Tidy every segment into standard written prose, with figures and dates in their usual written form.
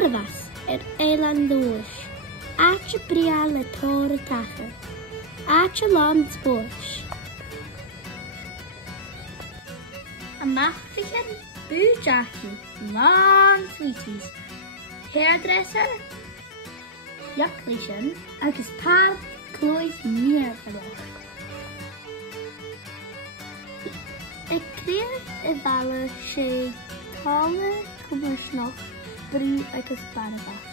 Barvas Eilean Thuath, H bria le tóra tachar, H lán spóis. Amachfichen bújaki, long sweeties, hairdresser, Iaclishan, agus pad clóis níor farach. Críoch I bhaile sé tála cumhaisneach brí agus Barvas.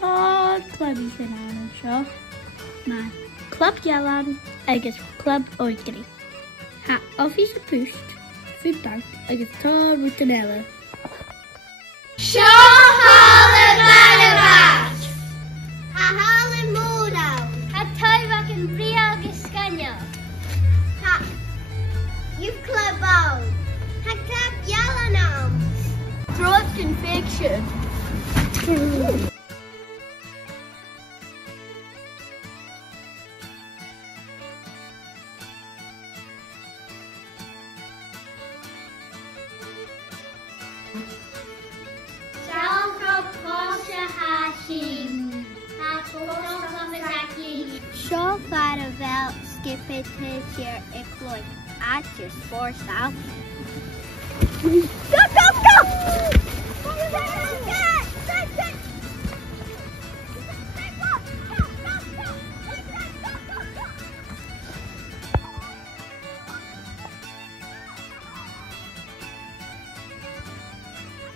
Tá clubí sin an seo, má Club Gealan agus Club h-òigridh. Ha office púst, food bank agus tá ruúta eile. Seo hála Barvas! Ha hála móra! Ha taibhach an brí agus scanne! Ha youth club on! Ha Club Gealan on! Trust and fiction. Seo Bharabhais Sgìre Iar Thuath, at your sports out. Go!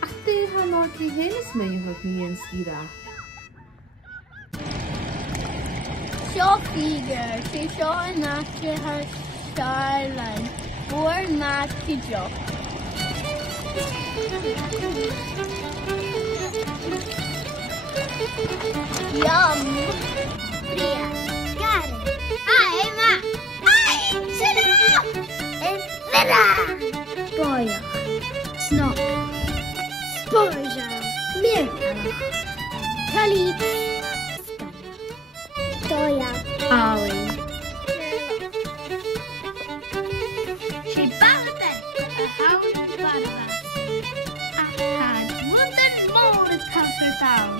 Ach, hénas mé thug ní an Sgìre. Seo Sgìre, sé seo an náitrithe shùilean, mór náid cideach. Yum! Bria, Sgìre, ai ma, ai, sinna, infinna, Boia, Snog, Sporja, Mirka, Talib, Doya, Ollie. She balanced a hound and Barvas. I had wooden mold to tougher down.